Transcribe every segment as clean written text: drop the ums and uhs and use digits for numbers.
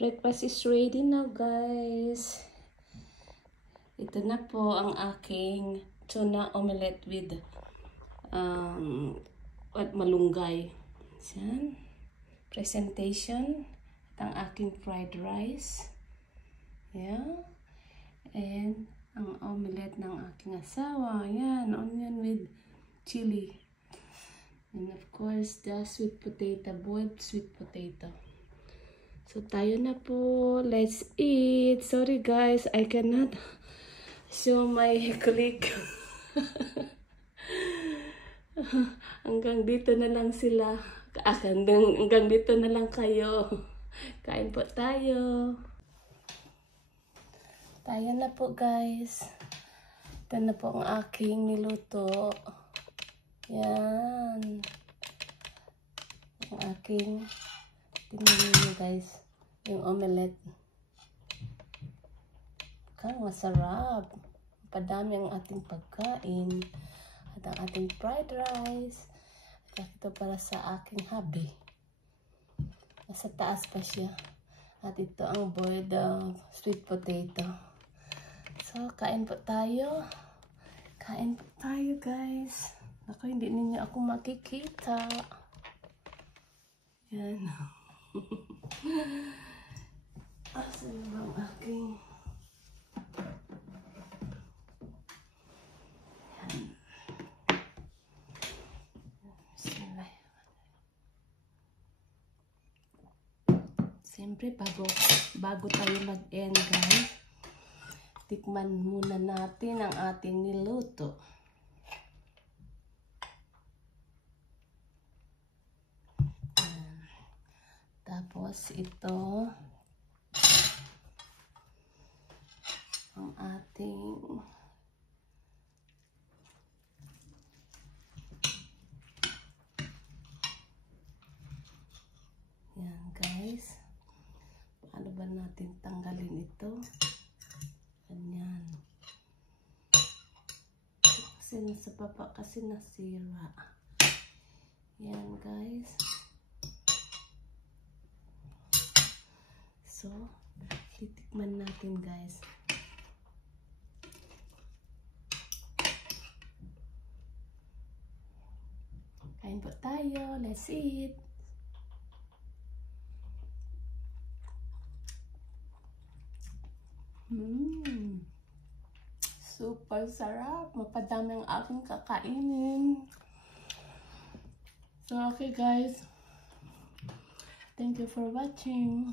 Breakfast is ready now, guys. Ito na po ang aking tuna omelette with malunggay. Yan. Presentation. At ang aking fried rice. Yeah. And ang omelette ng aking asawa. Yan. Onion with chili. And of course, the sweet potato. Boiled sweet potato. So, tayo na po. Let's eat. Sorry guys, I cannot show my colleague. Hanggang dito na lang sila. Hanggang dito na lang kayo. Kain po tayo. Tayo na po guys. Ito na po ang aking niluto. Yan. Ang aking tingnan nyo guys, yung omelette. Kang masarap. Padami ang ating pagkain. At ang ating fried rice. At ito para sa aking hubby. Nasa taas pa siya. At ito ang boiled sweet potato. So, kain po tayo. Kain po tayo guys. Ako, hindi ninyo ako makikita. Yan. Asan bang aking siyempre bago tayo mag-end guys, tikman muna natin ang ating niluto. Tapos ito ang ating yan guys. Paano ba natin tanggalin ito? Ganyan. Kasi nasa baba kasi nasira. Yan guys. So, titikman natin guys. Kain po tayo. Let's eat. Super sarap. Mapadami ang aking kakainin. So, okay guys. Thank you for watching.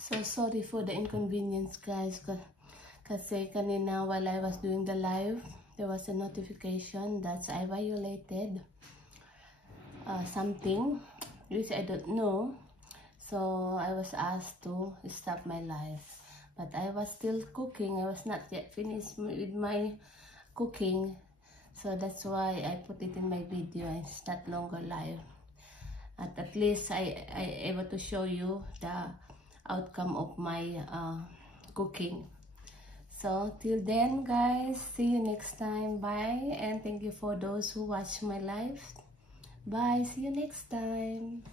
So sorry for the inconvenience guys, kasi kanina while I was doing the live, there was a notification that I violated something which I don't know. So I was asked to stop my live, but I was still cooking. I was not yet finished with my cooking, so that's why I put it in my video and it's not longer live. At least I able to show you the outcome of my cooking. So till then guys, see you next time. Bye, and thank you for those who watch my live. Bye, see you next time.